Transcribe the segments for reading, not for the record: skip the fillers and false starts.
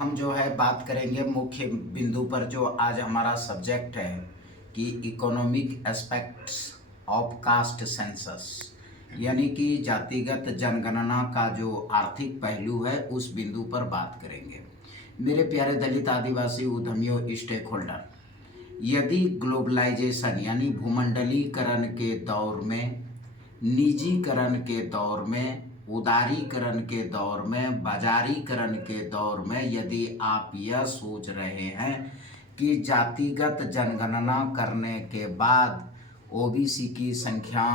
हम जो है बात करेंगे मुख्य बिंदु पर जो आज हमारा सब्जेक्ट है कि economic aspects of caste census, यानी कि जातिगत जनगणना का जो आर्थिक पहलू है उस बिंदु पर बात करेंगे। मेरे प्यारे दलित आदिवासी उद्यमियों, स्टेक होल्डर, यदि ग्लोबलाइजेशन यानी भूमंडलीकरण के दौर में, निजीकरण के दौर में, उदारीकरण के दौर में, बाजारीकरण के दौर में यदि आप यह सोच रहे हैं कि जातिगत जनगणना करने के बाद ओबीसी की संख्या,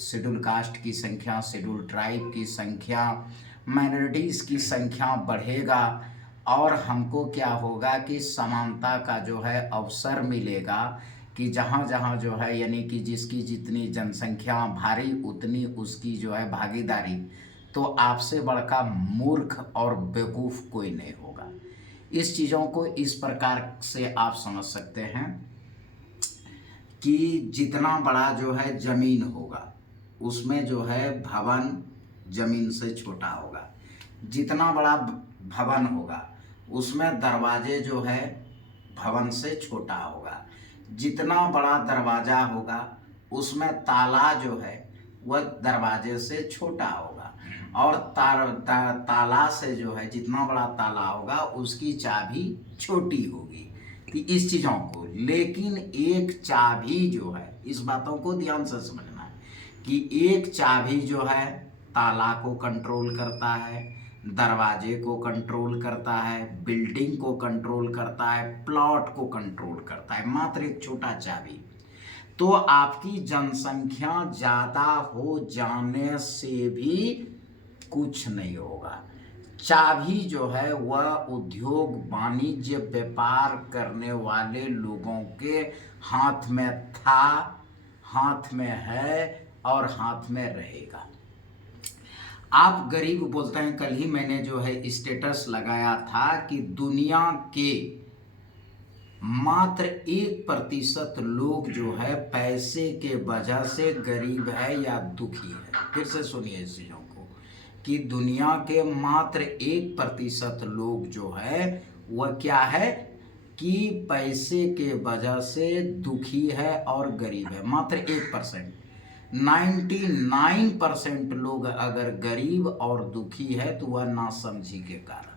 शेड्यूल कास्ट की संख्या, शेड्यूल ट्राइब की संख्या, माइनॉरिटीज़ की संख्या बढ़ेगा और हमको क्या होगा कि समानता का जो है अवसर मिलेगा कि जहाँ जहाँ जो है यानी कि जिसकी जितनी जनसंख्या भारी उतनी उसकी जो है भागीदारी, तो आपसे बढ़कर मूर्ख और बेवकूफ़ कोई नहीं होगा। इस चीज़ों को इस प्रकार से आप समझ सकते हैं कि जितना बड़ा जो है ज़मीन होगा उसमें जो है भवन ज़मीन से छोटा होगा, जितना बड़ा भवन होगा उसमें दरवाजे जो है भवन से छोटा होगा, जितना बड़ा दरवाज़ा होगा उसमें ताला जो है वह दरवाजे से छोटा होगा, और ताला से जो है जितना बड़ा ताला होगा उसकी चाबी छोटी होगी। तो इस चीज़ों को, लेकिन एक चाबी जो है, इस बातों को ध्यान से समझना है कि एक चाबी जो है ताला को कंट्रोल करता है, दरवाजे को कंट्रोल करता है, बिल्डिंग को कंट्रोल करता है, प्लॉट को कंट्रोल करता है, मात्र एक छोटा चाबी। तो आपकी जनसंख्या ज़्यादा हो जाने से भी कुछ नहीं होगा। चाबी जो है वह उद्योग वाणिज्य व्यापार करने वाले लोगों के हाथ में था, हाथ में है और हाथ में रहेगा। आप गरीब बोलते हैं, कल ही मैंने जो है स्टेटस लगाया था कि दुनिया के मात्र 1% लोग जो है पैसे के वजह से गरीब है या दुखी है। फिर से सुनिए इस चीज़ों को कि दुनिया के मात्र 1% लोग जो है वह क्या है कि पैसे के वजह से दुखी है और गरीब है, मात्र 1%। 99% लोग अगर गरीब और दुखी है तो वह नासमझी के कारण,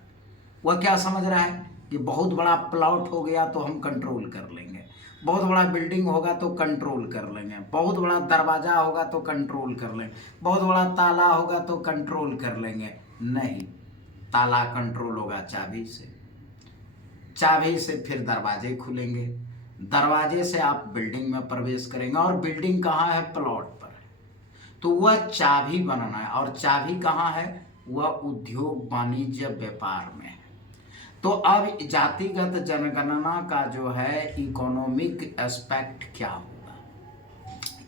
वह क्या समझ रहा है कि बहुत बड़ा प्लॉट हो गया तो हम कंट्रोल कर लेंगे, बहुत बड़ा बिल्डिंग होगा तो कंट्रोल कर लेंगे, बहुत बड़ा दरवाज़ा होगा तो कंट्रोल कर लेंगे, बहुत बड़ा ताला होगा तो कंट्रोल कर लेंगे। नहीं, ताला कंट्रोल होगा चाबी से, चाबी से फिर दरवाजे खुलेंगे, दरवाजे से आप बिल्डिंग में प्रवेश करेंगे, और बिल्डिंग कहाँ है? प्लॉट पर है। तो वह चाबी बनाना है, और चाबी कहाँ है? वह उद्योग वाणिज्य व्यापार में है। तो अब जातिगत जनगणना का जो है इकोनॉमिक एस्पेक्ट क्या होगा?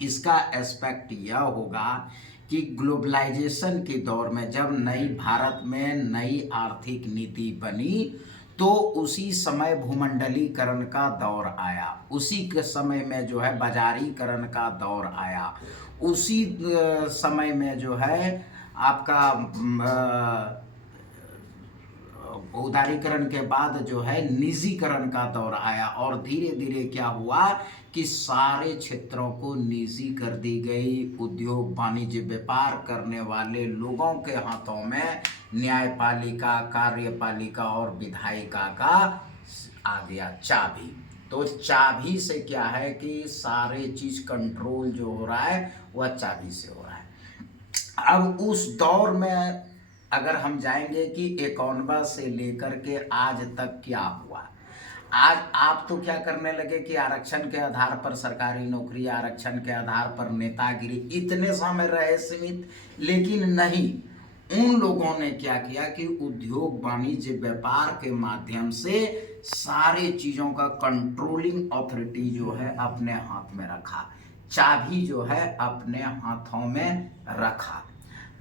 इसका एस्पेक्ट यह होगा कि ग्लोबलाइजेशन के दौर में जब नई भारत में नई आर्थिक नीति बनी तो उसी समय भूमंडलीकरण का दौर आया, उसी के समय में जो है बाजारीकरण का दौर आया, उसी समय में जो है आपका उदारीकरण के बाद जो है निजीकरण का दौर आया, और धीरे धीरे क्या हुआ कि सारे क्षेत्रों को निजी कर दी गई। उद्योग वाणिज्य व्यापार करने वाले लोगों के हाथों में न्यायपालिका, कार्यपालिका और विधायिका का आ गया चाबी। तो चाबी से क्या है कि सारे चीज कंट्रोल जो हो रहा है वह चाबी से हो रहा है। अब उस दौर में अगर हम जाएंगे कि 51 से लेकर के आज तक क्या हुआ, आज आप तो क्या करने लगे कि आरक्षण के आधार पर सरकारी नौकरी, आरक्षण के आधार पर नेतागिरी, इतने समय रहे सीमित। लेकिन नहीं, उन लोगों ने क्या किया कि उद्योग वाणिज्य व्यापार के माध्यम से सारे चीज़ों का कंट्रोलिंग अथॉरिटी जो है अपने हाथ में रखा, चाबी जो है अपने हाथों में रखा।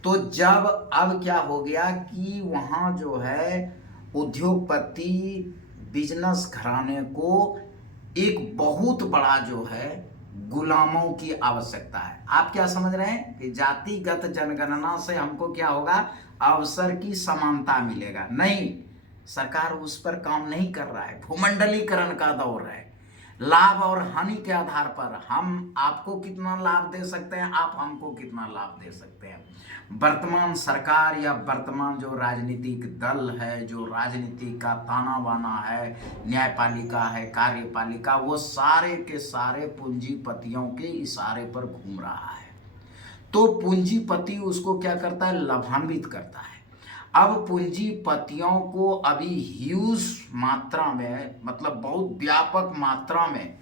तो जब अब क्या हो गया कि वहाँ जो है उद्योगपति, बिजनेस घराने को एक बहुत बड़ा जो है गुलामों की आवश्यकता है। आप क्या समझ रहे हैं कि जातिगत जनगणना से हमको क्या होगा? अवसर की समानता मिलेगा? नहीं, सरकार उस पर काम नहीं कर रहा है। भूमंडलीकरण का दौर है। लाभ और हानि के आधार पर हम आपको कितना लाभ दे सकते हैं, आप हमको कितना लाभ दे सकते हैं। वर्तमान सरकार या वर्तमान जो राजनीतिक दल है, जो राजनीति का ताना बाना है, न्यायपालिका है, कार्यपालिका, वो सारे के सारे पूंजीपतियों के इशारे पर घूम रहा है। तो पूंजीपति उसको क्या करता है, लाभान्वित करता है। अब पूंजीपतियों को अभी ह्यूज मात्रा में, मतलब बहुत व्यापक मात्रा में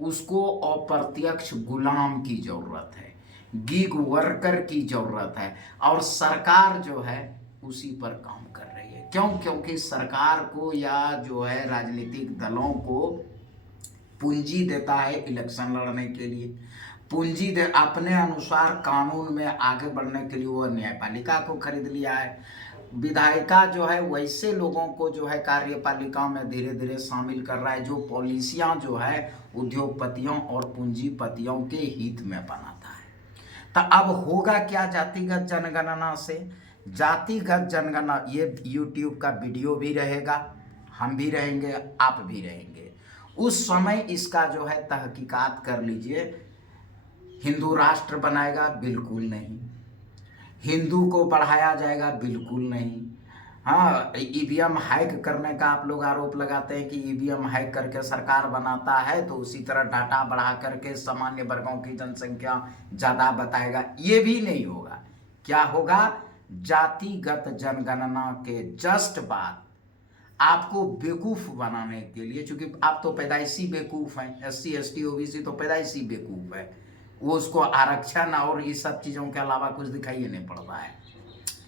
उसको अप्रत्यक्ष गुलाम की जरूरत है, गिग वर्कर की जरूरत है, और सरकार जो है उसी पर काम कर रही है। क्यों? क्योंकि सरकार को या जो है राजनीतिक दलों को पूंजी देता है इलेक्शन लड़ने के लिए, पूंजी दे अपने अनुसार कानून में आगे बढ़ने के लिए वो न्यायपालिका को खरीद लिया है। विधायिका जो है वैसे लोगों को जो है कार्यपालिका में धीरे धीरे शामिल कर रहा है, जो पॉलिसियां जो है उद्योगपतियों और पूंजीपतियों के हित में बनाता है। तो अब होगा क्या जातिगत जनगणना से? जातिगत जनगणना, ये YouTube का वीडियो भी रहेगा, हम भी रहेंगे, आप भी रहेंगे। उस समय इसका जो है तहकीकात कर लीजिए। हिंदू राष्ट्र बनाएगा? बिल्कुल नहीं। हिंदू को बढ़ाया जाएगा? बिल्कुल नहीं। हाँ, ईवीएम हैक करने का आप लोग आरोप लगाते हैं कि ईवीएम हैक करके सरकार बनाता है, तो उसी तरह डाटा बढ़ा करके सामान्य वर्गों की जनसंख्या ज़्यादा बताएगा। ये भी नहीं होगा। क्या होगा? जातिगत जनगणना के जस्ट बाद आपको बेवकूफ़ बनाने के लिए, चूंकि आप तो पैदाइशी बेवकूफ़ हैं, SC ST OBC तो पैदाइशी बेवकूफ़ है, वो उसको आरक्षण और इस सब चीज़ों के अलावा कुछ दिखाई नहीं पड़ता है।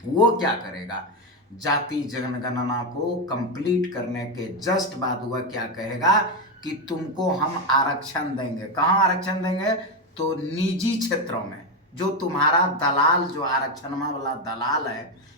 वो क्या करेगा? जाति जनगणना को कंप्लीट करने के जस्ट बाद वह क्या कहेगा कि तुमको हम आरक्षण देंगे। कहाँ आरक्षण देंगे? तो निजी क्षेत्रों में। जो तुम्हारा दलाल, जो आरक्षण वाला दलाल है,